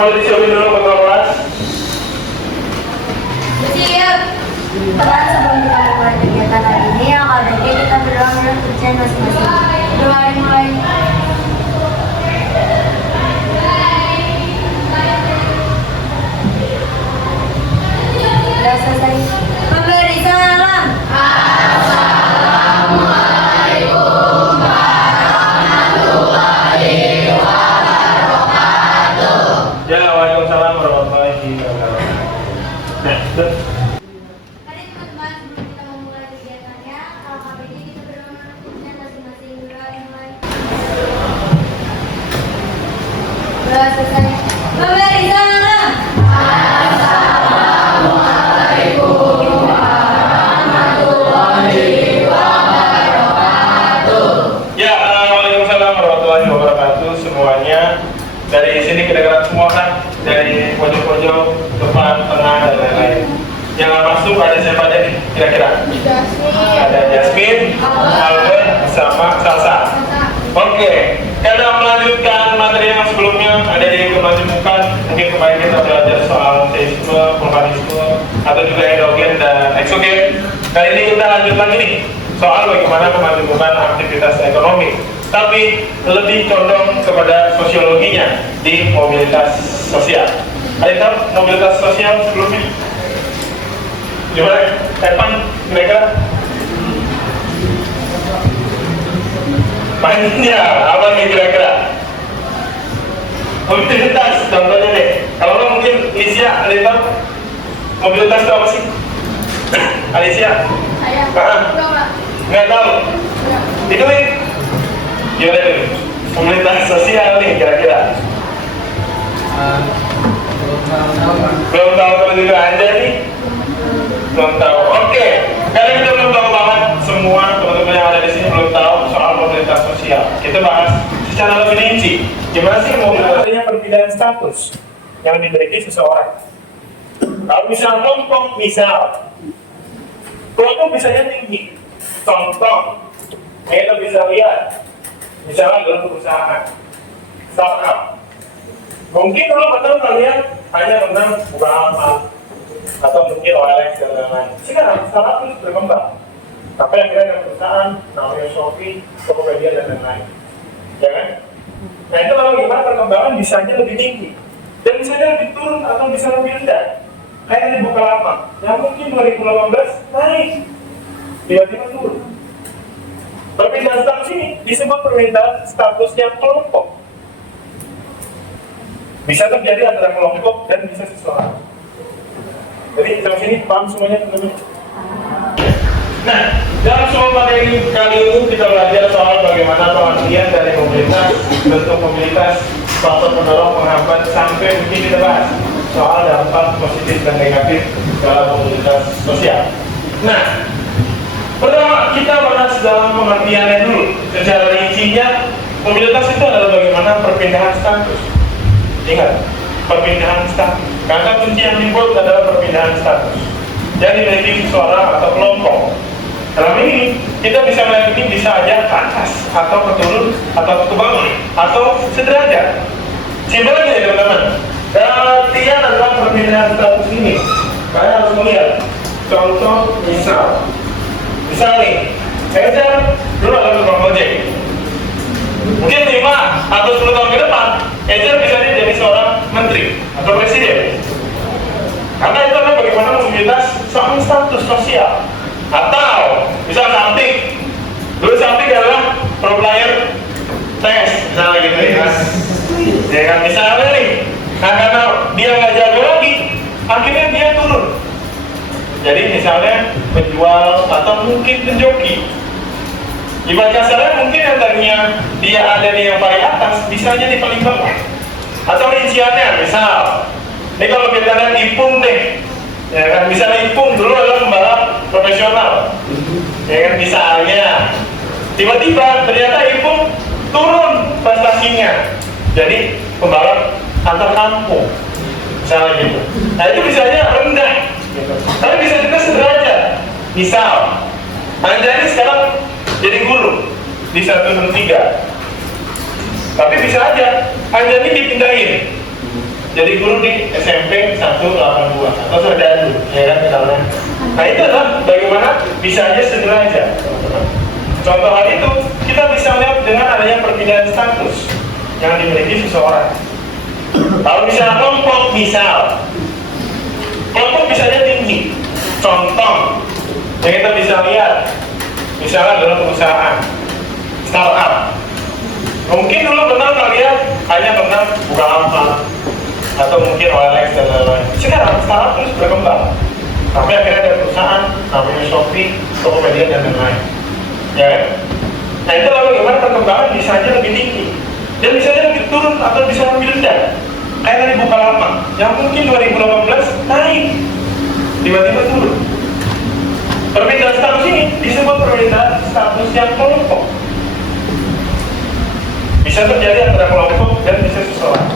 Kalau disiapin dulu ke kelas. Siap. Teman, sebelum kita mulai kegiatan hari ini, yang baiknya kita berdoa menurut kepercayaan masing-masing. Doa dimulai. Sudah selesai. Memberi salam. Ya, waalaikumsalam warahmatullahi wabarakatuh. Nah, Mari teman-teman, sebelum kita memulai kegiatannya, KBG kita berdoa menurut kepercayaan masing-masing. Doa dimulai. Sudah selesai. Memberi salam. ya, waalaikumsalam warahmatullahi wabarakatuh semuanya. Dari sini kedengaran semua kan, dari pojok-pojok, depan, tengah, dan lain-lain. Yang masuk ada siapa aja nih, kira-kira? Ada Jasmine, Albert, sama Salsa. Oke, karena melanjutkan materi yang sebelumnya ada yang kemajemukan, mungkin kemarin kita belajar soal teisme, pluralisme, atau juga endogen dan eksogen. Kali ini kita lanjut lagi nih, soal bagaimana kemajemukan aktivitas ekonomi, tapi lebih condong kepada sosiologinya di mobilitas sosial. Ada yang tahu mobilitas sosial sebelumnya? Gimana? Evan, kira-kira? Mainnya, apa nih kira-kira? Mobilitas, contohnya deh. Kalau lo mungkin Alicia, ada yang tahu? Mobilitas itu apa sih? Alicia? Nggak tahu? Itu nih? Gimana nih? Mobilitas sosial nih kira-kira? Belum tahu kalau juga Anda nih? Belum tahu. Oke, karena kita belum tahu banget semua teman-teman yang ada di sini belum tahu soal mobilitas sosial. Kita bahas secara lebih rinci. Gimana sih mobilitas? Artinya perpindahan status yang dimiliki seseorang. Kalau misal kelompok misalnya tinggi. Contoh, kita bisa lihat, misalnya dalam perusahaan, startup. Mungkin dulu betul kalian hanya tentang buka amal atau mungkin OLX dan lain-lain. Sekarang startup terus berkembang. Tapi akhirnya ada perusahaan namanya Shopee, Tokopedia dan lain-lain. Ya kan? Nah itu kalau gimana perkembangan bisanya lebih tinggi dan bisanya lebih turun atau bisa lebih rendah. Kayak di Bukalapak yang mungkin 2018 naik, tiba-tiba turun. Perpindahan status ini disebut perpindahan statusnya kelompok. Bisa terjadi antara kelompok dan bisa seseorang. Jadi sampai sini paham semuanya teman-teman? Nah, dalam soal materi kali ini kita belajar soal bagaimana pengertian dari mobilitas, bentuk mobilitas, faktor pendorong, penghambat, sampai mungkin kita bahas soal dampak positif dan negatif dalam mobilitas sosial. Nah, pertama kita bahas dalam pengertiannya dulu. Secara rincinya, mobilitas itu adalah bagaimana perpindahan status. Ingat, perpindahan status. Kata kunci yang dibuat adalah perpindahan status. Jadi memiliki seseorang atau kelompok. Dalam ini kita bisa melihat ini bisa aja ke atas atau ke turun atau ke bawah atau sederajat. Simpelnya ya teman-teman. Pengertian adalah perpindahan status ini. Kalian harus melihat. Contoh misal nih, Ezer dulu adalah tukang ojek. Mungkin 5 atau 10 tahun ke depan, Ezer bisa jadi seorang menteri atau presiden. Karena itu adalah bagaimana mobilitas soal status sosial. Atau misal Santik, dulu Santik adalah pro player tes, misalnya gitu ya. Ya kan, misalnya nih, nah karena dia nggak jago lagi, akhirnya dia turun. Jadi misalnya penjual atau mungkin penjoki. Ibarat kasarnya mungkin yang tadinya dia ada di yang paling atas, bisa jadi paling bawah. Atau rinciannya, misal, ini kalau kita lihat Ipung deh, ya kan, misalnya Ipung dulu adalah pembalap profesional, ya kan, misalnya, tiba-tiba ternyata Ipung turun prestasinya, jadi pembalap antar kampung, misalnya gitu. Nah itu bisanya rendah, gitu. Tapi bisa juga sederajat. Misal, Anjani sekarang jadi guru di 103. Tapi bisa aja Anjani dipindahin jadi guru di SMP 182 atau sarjana, ya kan misalnya. Nah itu adalah bagaimana bisa aja sederajat, teman-teman. Contoh hal itu kita bisa lihat dengan adanya perpindahan status yang dimiliki seseorang. Kalau misalnya kelompok misalnya tinggi. Contoh yang kita bisa lihat, misalnya dalam perusahaan startup. Mungkin dulu benar kalian hanya pernah buka lapak atau mungkin OLX dan lain-lain. Sekarang startup terus berkembang. Tapi akhirnya ada perusahaan namanya Shopee, Tokopedia dan lain-lain. Ya kan? Nah itu lalu bagaimana perkembangan bisa aja lebih tinggi dan bisa aja lebih turun atau bisa lebih rendah. Kayak tadi Bukalapak yang mungkin 2018 naik, tiba-tiba turun. Perbedaan status ini disebut perbedaan status yang kelompok. Bisa terjadi antara kelompok dan bisa seseorang.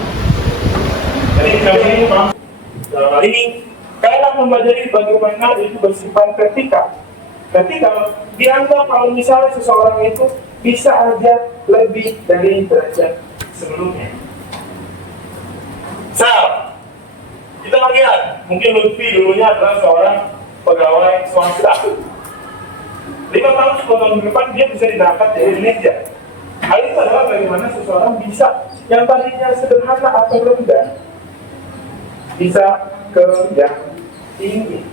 Jadi kalau ini dalam hal ini kalian mempelajari bagaimana itu bersifat vertikal. Vertikal dianggap kalau misalnya seseorang itu bisa aja lebih dari derajat sebelumnya. Kita lihat, mungkin Lutfi dulunya adalah seorang pegawai swasta. 5 tahun 10 tahun ke depan dia bisa diangkat jadi manajer. Hal itu adalah bagaimana seseorang bisa yang tadinya sederhana atau rendah bisa ke yang tinggi.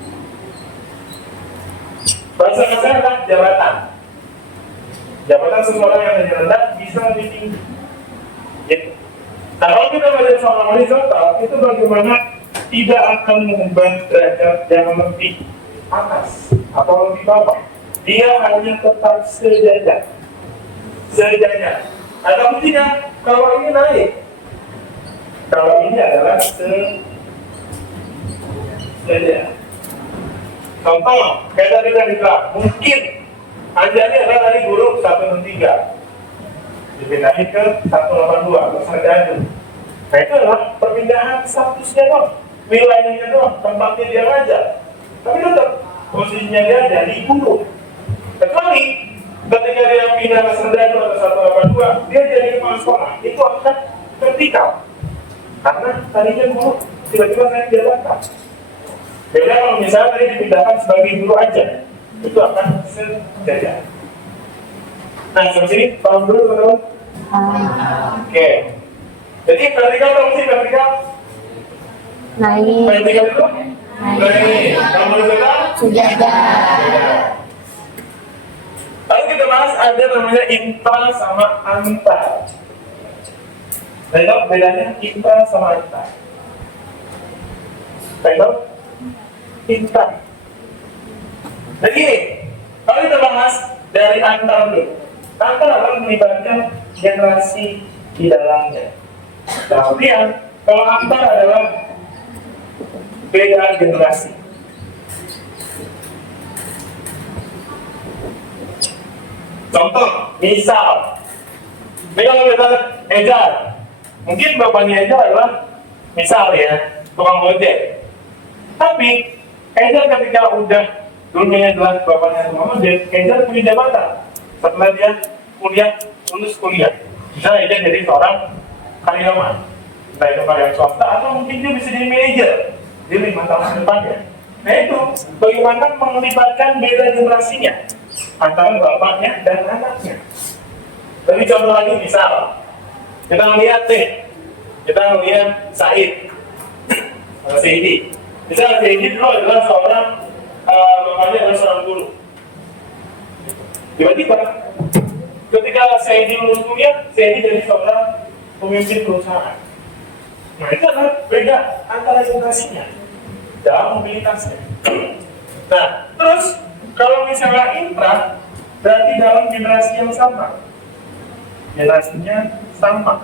Bahasa kasar adalah jabatan. Jabatan seseorang yang lebih rendah bisa lebih tinggi. Gitu. Nah kalau kita belajar soal horizontal itu bagaimana tidak akan mengubah derajat yang lebih atas atau lebih bawah. Dia hanya tetap sejajar. Ada buktinya kalau ini naik, kalau ini adalah sejajar. Contoh, kayak tadi dari kelas, mungkin Anjani adalah dari guru 163 dipindahin ke 182 ke sarjana. Nah itu adalah perpindahan statusnya dong, wilayahnya dong, tempatnya dia ngajar. Tapi tetap posisinya dia jadi guru. Kecuali ketika dia pindah ke sarjana atau 182, dia jadi kepala sekolah, itu akan vertikal. Karena tadinya guru tiba-tiba naik jabatan. Beda kalau misalnya tadi dipindahkan sebagai guru aja, itu akan sejajar. Nah, seperti ini, paham dulu teman-teman? Oke. Jadi vertikal apa sih vertikal? Naik. Vertikal itu? Naik. Kalau horizontal? Sejajar. Lalu kita bahas ada namanya intra sama antar. Tahu bedanya intra sama antar? Tahu? Intra. Jadi ini, kalau kita bahas dari antar dulu. Antar akan melibatkan generasi di dalamnya. Kemudian, kalau antar adalah beda generasi. Contoh, misal, ini kalau kita Ejar, mungkin bapaknya Ejar adalah misal ya, tukang ojek. Tapi Ejar ketika udah dulunya adalah bapaknya tukang ojek, Ejar punya jabatan. Setelah dia lulus kuliah, misalnya Ejar jadi seorang karyawan, entah itu karyawan swasta atau mungkin dia bisa jadi manajer di 5 tahun ke depannya. Nah itu bagaimana melibatkan beda generasinya antara bapaknya dan anaknya. Lebih contoh lagi misal kita melihat Said Saidi. Misalnya Saidi dulu adalah seorang bapaknya adalah seorang guru. Tiba-tiba ketika Saidi lulus kuliah, Saidi jadi seorang pemimpin perusahaan. Nah itu adalah beda antara generasinya dalam mobilitasnya. Nah terus kalau misalnya intra, berarti dalam generasi yang sama. Generasinya sama.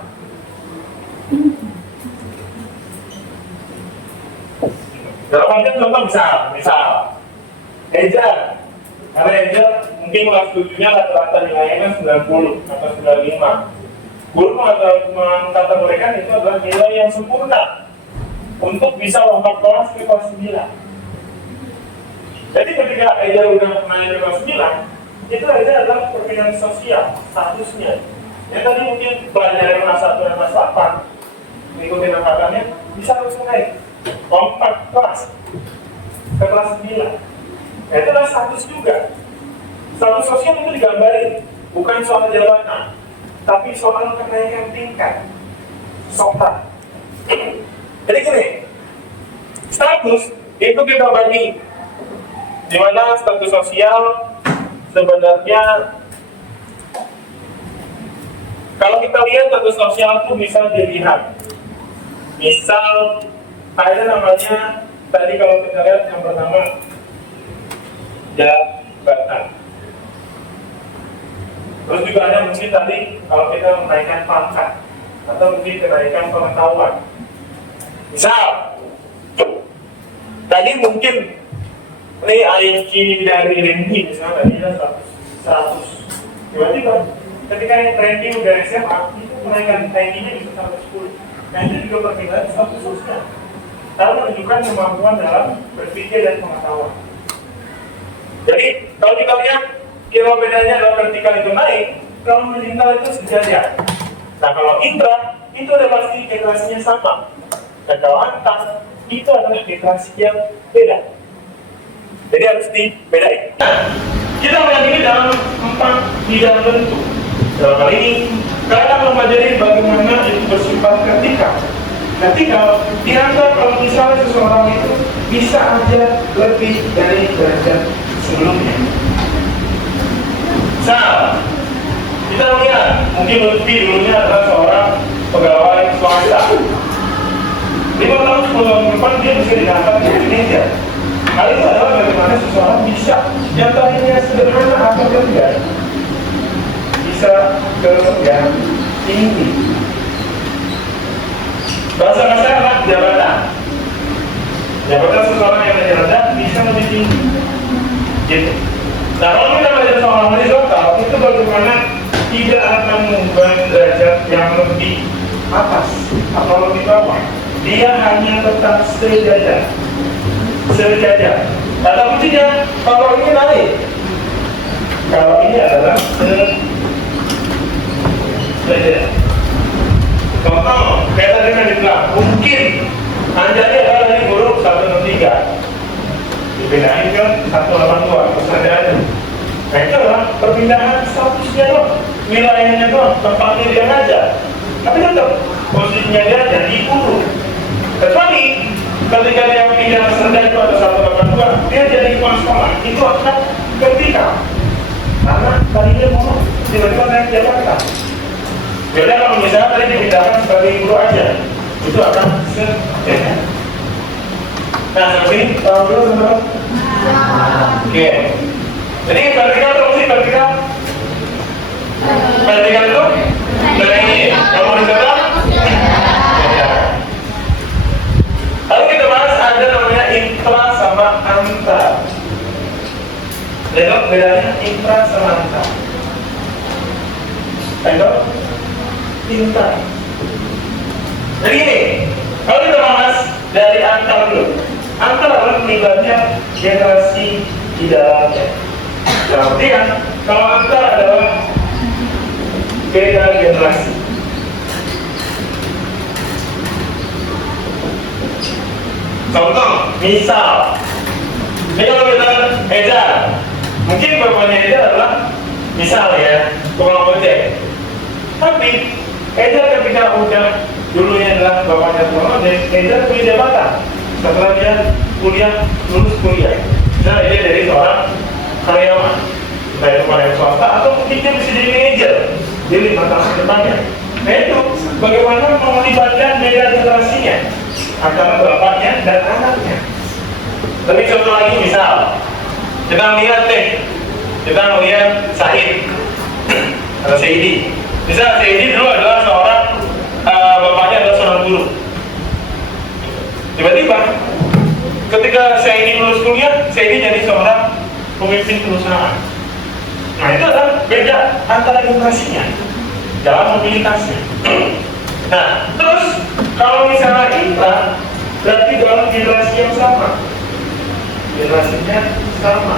Dalam artian contoh misal Ejar, karena Ejar mungkin kelas 7-nya rata-rata nilainya 90 atau 95. Guru mengkategorikan itu adalah nilai yang sempurna untuk bisa lompat kelas ke kelas 9. Jadi ketika Ejar udah naik ke kelas 9, itu Ejar adalah perpindahan sosial statusnya. Yang tadi mungkin pelajaran kelas 1 dan kelas 8 ikutin angkatannya, bisa langsung naik lompat kelas ke kelas 9. Nah, itu adalah status juga. Status sosial itu digambarin, bukan soal jabatan, tapi soal kenaikan tingkat sota. Jadi gini, status itu kita bagi, di mana status sosial sebenarnya kalau kita lihat status sosial itu bisa dilihat. Misal ada namanya tadi kalau kita lihat yang pertama jabatan. Terus juga ada mungkin tadi kalau kita menaikkan pangkat atau mungkin kenaikan pengetahuan. Misal tadi mungkin ini IQ dari ranking misalnya dia 100. Tiba-tiba ketika yang ranking udah SMA itu menaikkan IQ-nya bisa sampai 10. Nah itu juga perbedaan status sosial. Karena menunjukkan kemampuan dalam berpikir dan pengetahuan. Jadi kalau kita lihat kira bedanya dalam vertikal itu naik, kalau horizontal itu sejajar. Nah kalau intra itu adalah pasti generasinya sama. Dan kalau antar itu adalah generasi yang beda. Jadi harus dibedain. Nah, kita melihat ini dalam 4 bidang bentuk. Dalam hal ini, kita mempelajari bagaimana itu bersifat vertikal. Vertikal dianggap kalau misalnya seseorang itu bisa aja lebih dari derajat sebelumnya. Misal, kita lihat mungkin Lutfi dulunya adalah seorang pegawai swasta. 5 tahun 10 tahun ke depan dia bisa diangkat menjadi manajer. Hal itu adalah bagaimana seseorang bisa yang tadinya sederhana atau kerja bisa ke yang tinggi. Bahasa kasar adalah jabatan. Jabatan seseorang yang lebih rendah bisa lebih tinggi. Gitu. Nah kalau kita belajar soal horizontal itu bagaimana tidak akan mengubah derajat yang lebih atas atau lebih bawah. Dia hanya tetap sejajar. Sejajar. Kata kuncinya kalau ini naik, kalau ini adalah sejajar. Contoh, kayak tadi yang dibilang, mungkin anjani adalah dari huruf 163 dibedain ke 182 terus ada aja. Nah itu adalah perpindahan statusnya doang, wilayahnya doang, tempatnya dia ngajar. Tapi tetap posisinya dia jadi guru. Kecuali ketika dia pindah rendah itu ada 182, dia jadi kepala sekolah, itu akan vertikal. Karena tadinya guru, tiba-tiba naik jabatan. Jadi kalau misalnya tadi dipindahkan sebagai guru aja, itu akan sejajar. Nah, seperti ini, tahu dulu teman-teman? Oke. Jadi vertikal itu mesti vertikal. Vertikal itu dari ini. Kalau horizontal, lalu kita bahas ada namanya intra sama antar. Lihat bedanya intra sama antar. Lihat intra. Jadi ini, kalau kita bahas dari antar dulu. Antar adalah melibatnya generasi di dalamnya. Berarti kan, kalau antar adalah beda generasi. Contoh, misal, ini kalau kita Ejar, mungkin bapaknya Ejar adalah misal ya, tukang ojek. Tapi Ejar ketika udah dulunya adalah bapaknya tukang ojek, Ejar punya jabatan. Setelah dia lulus kuliah, misalnya dia dari seorang karyawan, entah itu karyawan swasta atau mungkin dia bisa jadi manajer di 5 tahun depannya. Nah itu bagaimana melibatkan beda generasinya antara bapaknya dan anaknya. Tapi contoh lagi misal kita melihat Said atau Saidi. Misal Saidi dulu adalah seorang bapaknya adalah seorang guru. Tiba-tiba ketika Saidi lulus kuliah, Saidi jadi seorang pemimpin perusahaan. Nah itu adalah beda antara generasinya dalam mobilitasnya. Nah terus kalau misalnya intra, berarti dalam generasi yang sama, generasinya sama.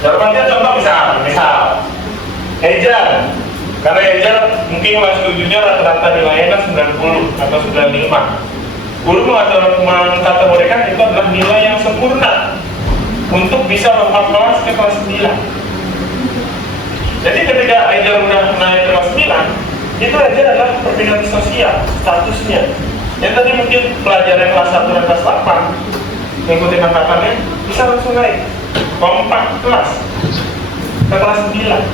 Contohnya contoh misal Ejar Karena Ejar mungkin kelas 7-nya rata-rata nilainya 90 atau 95. Guru mengkategorikan itu adalah nilai yang sempurna untuk bisa lompat kelas ke kelas 9. Jadi ketika Ejar udah naik ke kelas 9, itu Ejar adalah perbedaan sosial statusnya. Yang tadi mungkin pelajaran kelas 1 dan kelas 8 mengikuti angkatannya bisa langsung naik lompat kelas ke kelas 9.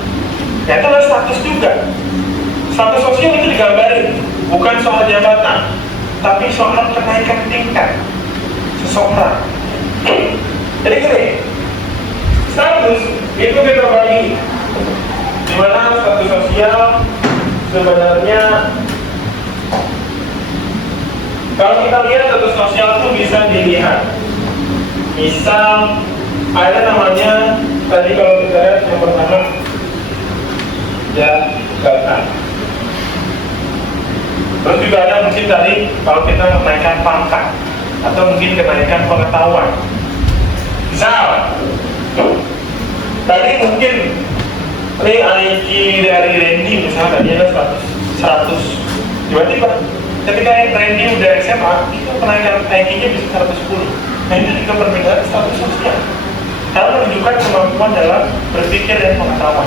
Ya itu adalah status juga. Status sosial itu digambarin bukan soal jabatan, tapi soal kenaikan tingkat seseorang. Jadi gini, status itu kita bagi di mana status sosial sebenarnya, kalau kita lihat status sosial itu bisa dilihat. Misal ada namanya tadi kalau kita lihat yang pertama jabatan. Terus juga ada mungkin tadi kalau kita menaikkan pangkat atau mungkin kenaikan pengetahuan. Misal tadi mungkin ini IQ dari Randy misalnya tadi ada 100. Tiba-tiba ketika Randy udah SMA itu kenaikan IQ-nya bisa 110. Nah itu juga perbedaan status sosial karena menunjukkan kemampuan dalam berpikir dan pengetahuan.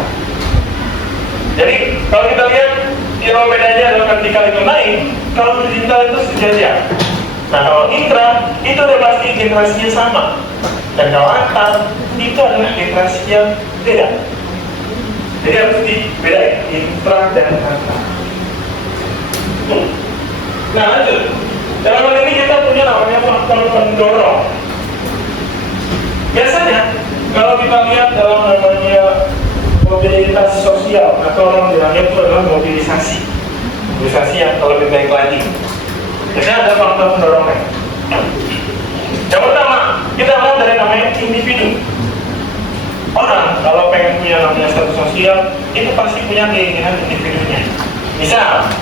Jadi kalau kita lihat nilai bedanya adalah ketika itu naik, kalau digital itu sejajar. Nah kalau intra itu udah pasti generasinya sama, dan kalau antar itu adalah generasi yang beda. Jadi harus dibedain intra dan antar. Nah lanjut, dalam hal ini kita punya namanya faktor pendorong. Biasanya kalau kita lihat dalam namanya mobilitas sosial atau orang bilangnya itu adalah mobilisasi yang kalau lebih baik lagi. Biasanya ada faktor pendorongnya. Yang pertama kita lihat dari namanya individu. Orang kalau pengen punya namanya status sosial itu pasti punya keinginan individunya. Misal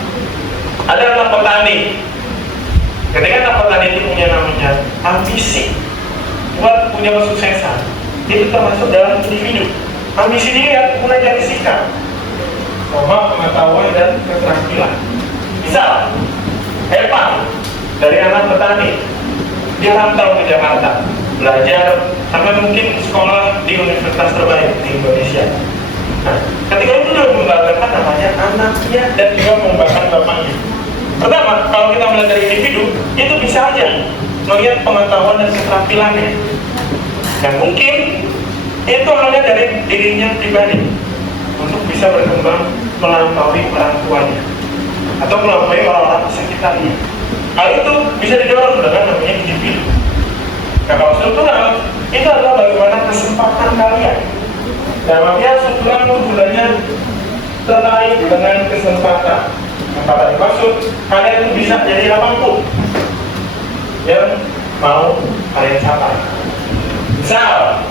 ada anak petani, ketika anak petani itu punya namanya ambisi buat punya kesuksesan, itu termasuk dalam individu. Ambisi dia mulai dari sikap, sama pengetahuan dan keterampilan. Misal, Evan dari anak petani, dia rantau ke Jakarta, belajar, sampai mungkin sekolah di universitas terbaik di Indonesia. Nah, ketika itu dia membanggakan namanya anaknya dan juga membanggakan bapaknya. Pertama, kalau kita melihat dari individu, itu bisa aja melihat pengetahuan dan keterampilannya. Dan mungkin itu hanya dari dirinya pribadi untuk bisa berkembang melampaui orang tuanya atau melampaui orang-orang sekitarnya. Hal itu bisa didorong dengan namanya individu. Nah kalau struktural itu adalah bagaimana kesempatan kalian. Dan makanya struktural gunanya terkait dengan kesempatan. Yang pada dimaksud kalian itu bisa jadi apapun yang mau kalian capai. Misal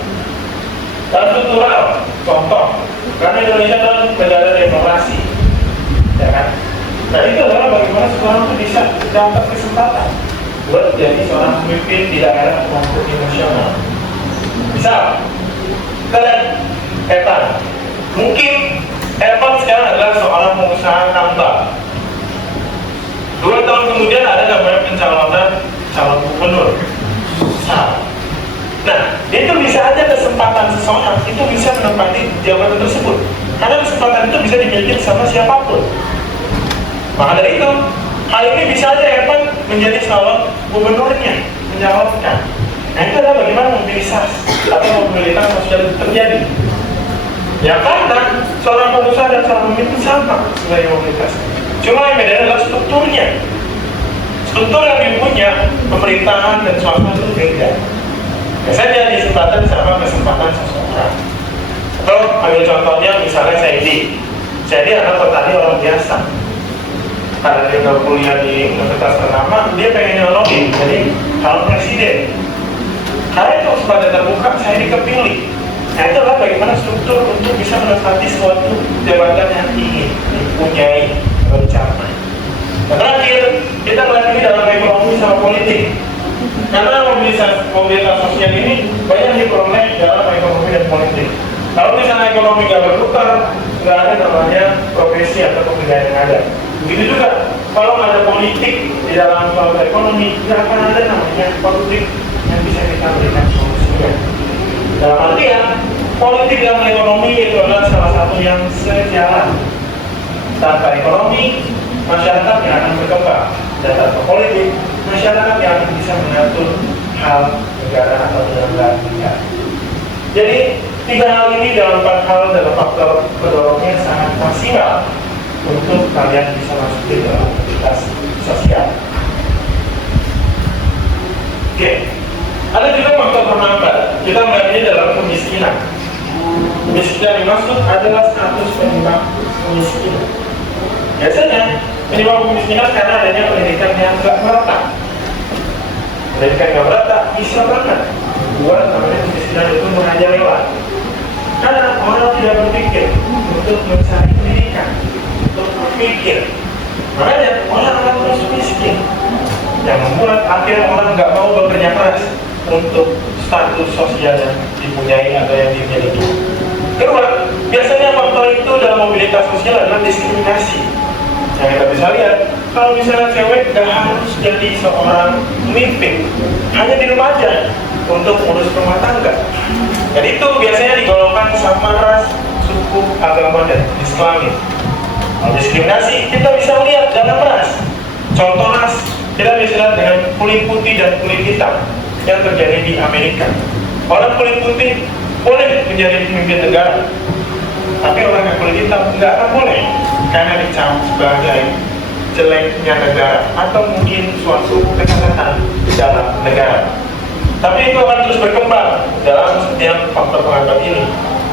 dan struktural, contoh, karena Indonesia kan negara demokrasi, ya kan? Nah itu adalah bagaimana seorang itu bisa dapat kesempatan buat jadi seorang pemimpin di daerah maupun di nasional. Misal, kalian Evan, mungkin Evan sekarang adalah seorang pengusaha tambang. 2 tahun kemudian ada namanya pencalonan calon gubernur. Misal. Nah, itu bisa aja kesempatan seseorang itu bisa menempati jabatan tersebut. Karena kesempatan itu bisa dimiliki sama siapapun. Maka dari itu, hal ini bisa aja Evan menjadi calon gubernurnya, menyalonkan. Nah, itu adalah bagaimana mobilisasi atau mobilitas sosial itu terjadi. Ya karena seorang pengusaha dan seorang pemimpin sama sebagai mobilitas. Cuma yang beda adalah strukturnya. Struktur yang dipunya pemerintahan dan swasta itu beda. Biasanya disempatan sama kesempatan seseorang. Atau ambil contohnya misalnya Saidi anak petani orang biasa. Karena dia udah kuliah di universitas ternama, dia pengen nyalonin jadi calon presiden. Karena itu kesempatan terbuka, Saidi kepilih. Nah itu adalah bagaimana struktur untuk bisa menempati suatu jabatan yang ingin dipunyai atau dicapai. Dan terakhir, kita melihat ini dalam ekonomi sama politik. Karena mobilitas sosial ini banyak diperoleh dalam ekonomi dan politik. Kalau misalnya ekonomi nggak berputar, nggak ada namanya profesi atau pekerjaan yang ada. Begitu juga kalau nggak ada politik di dalam ekonomi, nggak akan ada namanya politik yang bisa kita berikan solusinya. Dalam artian, politik dalam ekonomi itu adalah salah satu yang sejalan. Tanpa ekonomi, masyarakat yang akan berkembang, dan tanpa politik, masyarakat yang akan bisa mengatur hal negara atau penyelenggaraan negara. Jadi, 3 hal ini dalam 4 hal dalam faktor pendorongnya sangat maksimal untuk kalian bisa masuk ke dalam aktivitas sosial. Oke, ada juga faktor penambah. Kita melihat ini dalam kemiskinan. Kemiskinan dimaksud adalah status penyebab kemiskinan. Biasanya penyebab kemiskinan karena adanya pendidikan yang tidak merata. Pendidikan yang merata bisa banget buat namanya kemiskinan itu merajalela. Karena orang tidak berpikir untuk mencari pendidikan, untuk berpikir. Makanya orang akan terus miskin, yang membuat akhirnya orang nggak mau bekerja keras untuk status sosial yang dipunyai atau yang dimiliki. Kedua, biasanya faktor itu dalam mobilitas sosial adalah diskriminasi. Yang kita bisa lihat, kalau misalnya cewek nggak harus jadi seorang pemimpin, hanya di rumah aja untuk urus rumah tangga. Dan itu biasanya digolongkan sama ras, suku, agama, dan Islami. Kalau diskriminasi, kita bisa lihat dalam ras. Contoh ras, kita bisa lihat dengan kulit putih dan kulit hitam yang terjadi di Amerika. Orang kulit putih boleh menjadi pemimpin negara, tapi orang yang kulit hitam nggak akan boleh, karena dicap sebagai jeleknya negara atau mungkin suatu kekerasan di dalam negara. Tapi itu akan terus berkembang dalam setiap faktor penghambat ini.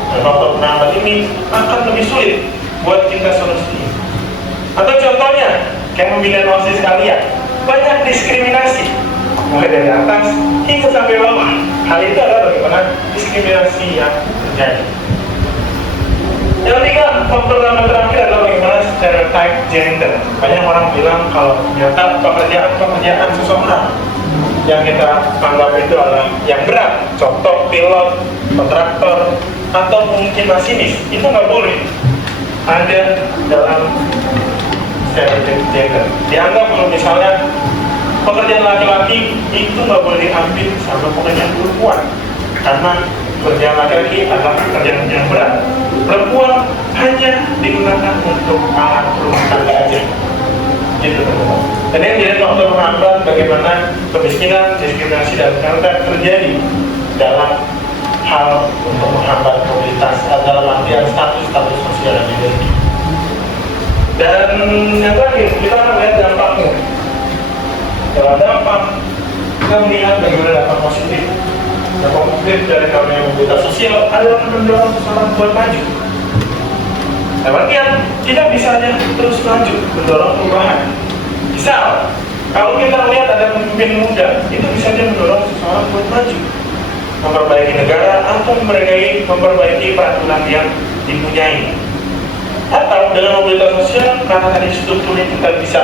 Dan faktor penghambat ini akan lebih sulit buat kita solusi. Atau contohnya, kayak pemilihan OSIS kalian, banyak diskriminasi, mulai dari atas hingga sampai bawah. Hal itu adalah bagaimana diskriminasi yang terjadi. Yang ketiga, faktor yang terakhir adalah bagaimana stereotype gender. Banyak orang bilang kalau ternyata pekerjaan seseorang yang kita anggap itu adalah yang berat, contoh pilot, kontraktor, atau mungkin masinis, itu nggak boleh ada dalam stereotype gender. Dianggap kalau misalnya pekerjaan laki-laki itu nggak boleh diambil sama pekerjaan perempuan, karena pekerjaan laki-laki adalah pekerjaan yang berat. Perempuan hanya digunakan untuk alat rumah tangga aja, gitu teman-teman. Dan yang jadi faktor menghambat bagaimana kemiskinan, diskriminasi, dan kekerasan terjadi dalam hal untuk menghambat mobilitas dalam artian status sosial yang dimiliki. Dan yang terakhir, kita akan melihat dampaknya. Dalam dampak, kita melihat bagaimana dampak positif. Dampak positif dari kampanye mobilitas sosial adalah mendorong seseorang buat maju. Dalam artian, tidak bisa hanya terus maju, mendorong perubahan. Misal, kalau kita melihat ada pemimpin muda, itu bisa saja mendorong seseorang buat maju, memperbaiki negara atau memperbaiki peraturan yang dipunyai. Atau dengan mobilitas sosial, karena tadi strukturnya kita bisa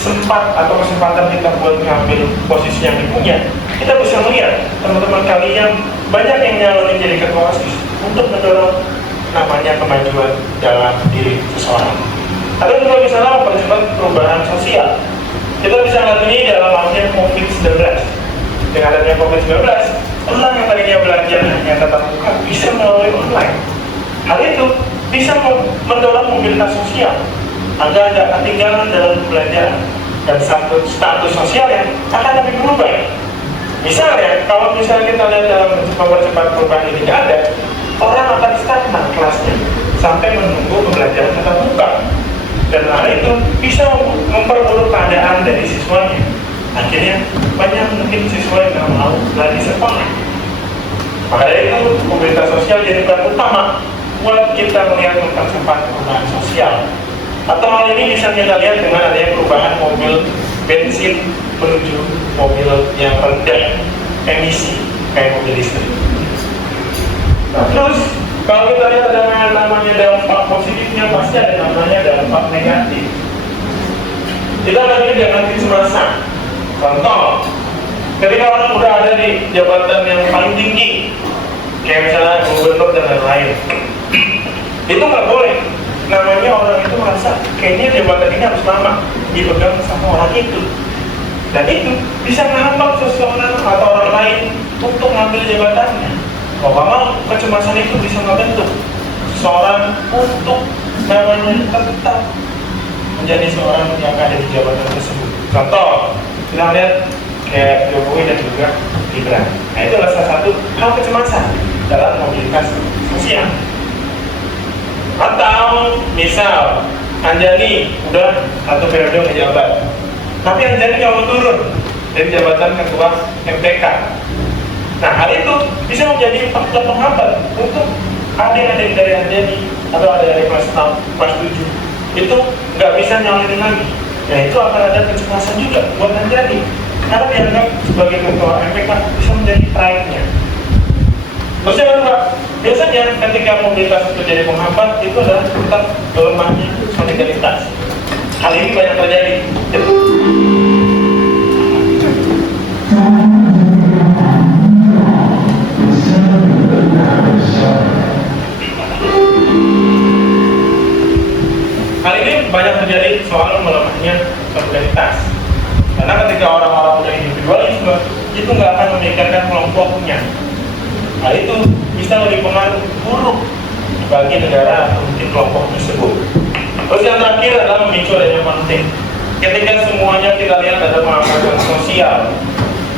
sempat atau kesempatan kita buat mengambil posisi yang dipunya, kita bisa melihat teman-teman kalian banyak yang nyalonin jadi ketua OSIS untuk mendorong namanya kemajuan dalam diri seseorang. Atau juga misalnya mempercepat perubahan sosial. Kita bisa lihat ini dalam artian COVID-19. Dengan adanya COVID-19, orang yang tadinya belajar hanya tatap muka bisa melalui online. Hal itu bisa mendorong mobilitas sosial agar tidak ketinggalan dalam pembelajaran, dan status sosialnya akan lebih berubah. Misalnya, kalau misalnya kita lihat dalam mempercepat perubahan ini tidak ada, orang akan stagnan kelasnya sampai menunggu pembelajaran tatap muka. Dan hal itu bisa memperburuk keadaan dari siswanya. Akhirnya banyak mungkin siswa yang tidak mau lagi sekolah. Maka dari itu, mobilitas sosial jadi peran utama buat kita melihat mempercepat perubahan sosial. Atau hal ini bisa kita lihat dengan adanya perubahan mobil bensin menuju mobil yang rendah emisi kayak mobil listrik. Nah, terus kalau kita lihat ada namanya dampak positifnya, pasti ada namanya dampak negatif. Kita lagi dengan kecemasan. Contoh, ketika orang udah ada di jabatan yang paling tinggi, kayak misalnya gubernur dan lain-lain, itu nggak boleh namanya orang itu merasa kayaknya jabatan ini harus lama dipegang sama orang itu, dan itu bisa menghambat seseorang atau orang lain untuk mengambil jabatannya. Bahwa kecemasan itu bisa membentuk seseorang untuk namanya tetap menjadi seorang yang ada di jabatan tersebut. Contoh, kita lihat kayak Jokowi dan juga Gibran. Nah, itu adalah salah satu hal kecemasan dalam mobilitas sosial. Atau misal Anjani udah 1 periode menjabat, tapi Anjani nggak mau turun dari jabatan ketua MTK. Nah, hal itu bisa menjadi faktor penghambat untuk ada yang ada dari Anjani atau ada dari kelas 6, kelas 7 itu nggak bisa nyalonin lagi. Nah, itu akan ada kecemasan juga buat Anjani karena dianggap sebagai ketua MTK bisa menjadi pride-nya. Terus yang kedua, biasanya ketika mobilitas terjadi penghambat itu adalah tentang melemahnya solidaritas. Hal ini banyak terjadi. Hal ini banyak terjadi soal melemahnya solidaritas. Karena ketika orang-orang udah individualisme, itu nggak akan memikirkan kelompoknya. Hal itu bisa lebih pengaruh buruk bagi negara atau mungkin kelompok tersebut. Terus yang terakhir adalah memicu adanya konflik. Ketika semuanya kita lihat ada penghamburan sosial,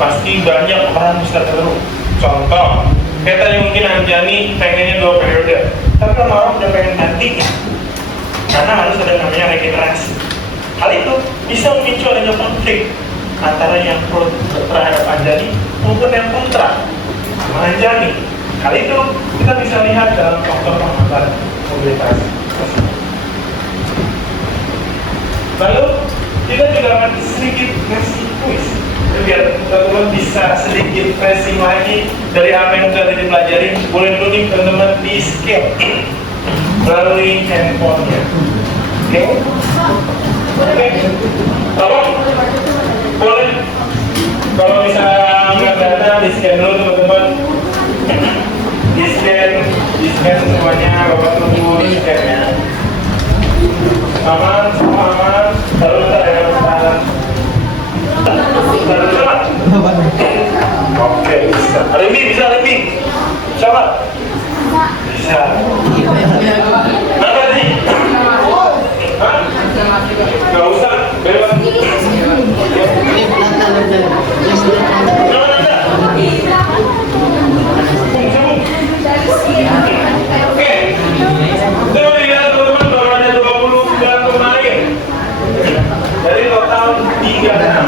pasti banyak orang bisa terus. Contoh, kita yang mungkin Anjani pengennya 2 periode, tapi orang udah pengen ganti, karena harus ada namanya regenerasi. Hal itu bisa memicu adanya konflik antara yang pro terhadap Anjani maupun yang kontra sama Anjani. Hal itu kita bisa lihat dalam faktor penghambat mobilitas. Lalu kita juga akan sedikit ngasih kuis biar teman-teman bisa sedikit tracing lagi dari apa yang sudah dipelajari. Boleh dulu nih teman-teman di scale melalui handphonenya. Oke? Oke? Apa? Boleh? Kalau bisa nggak data di scan dulu teman-teman. Di scan semuanya, bapak tunggu di scan ya. Aman, semua aman. Lalu kita ada pertanyaan. Oke, bisa. Lebih bisa lebih. Siapa? Bisa. Apa sih? Hah? Gak usah. Bebas. Oke. Coba dilihat teman-teman baru ada 29 kemarin. Dari total 36.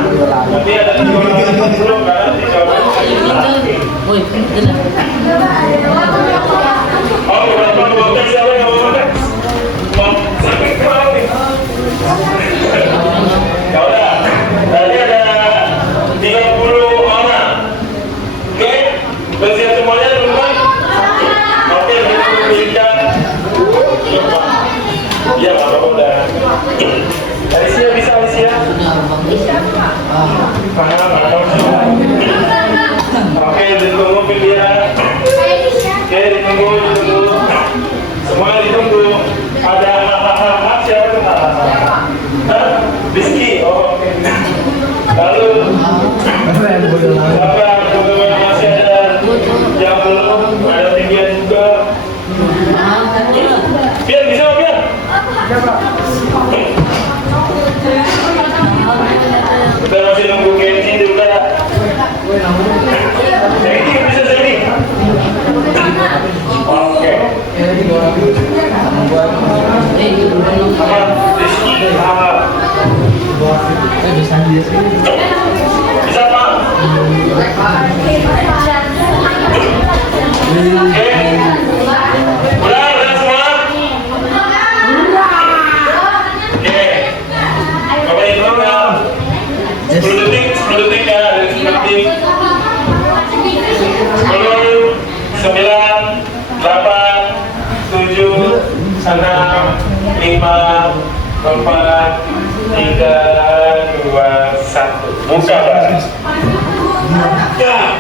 Nanti ada 30 karena 30. Oh, berapa kelompok siapa yang mau makan? Mau sampai ke mana nih? Ya udah. Tadi ada 30 orang. Oke? Bersiap semuanya teman-teman? Oke, kita berikan. Ya, nggak apa-apa udah. Alicia bisa Alicia? Oke, ditunggu Vidya. Oke, ditunggu. Semuanya ditunggu. Ada hahaha siapa tuh hahaha? Rizky. Oh, oke. Lalu apa? Teman-teman masih ada yang belum ada Vidya juga. Biar bisa biar. Kita masih nunggu Kenzi juga. Yang ini bisa jadi. Oke. Apa? Rizky. Bisa Pak? Oke. Udah semua? Oke. Bapak Ibu ya. 10 detik ya, dari 10 detik. 10, 9, 8, 7, 6, 5, 4, 3, 2, 1. Buka Pak. Ya.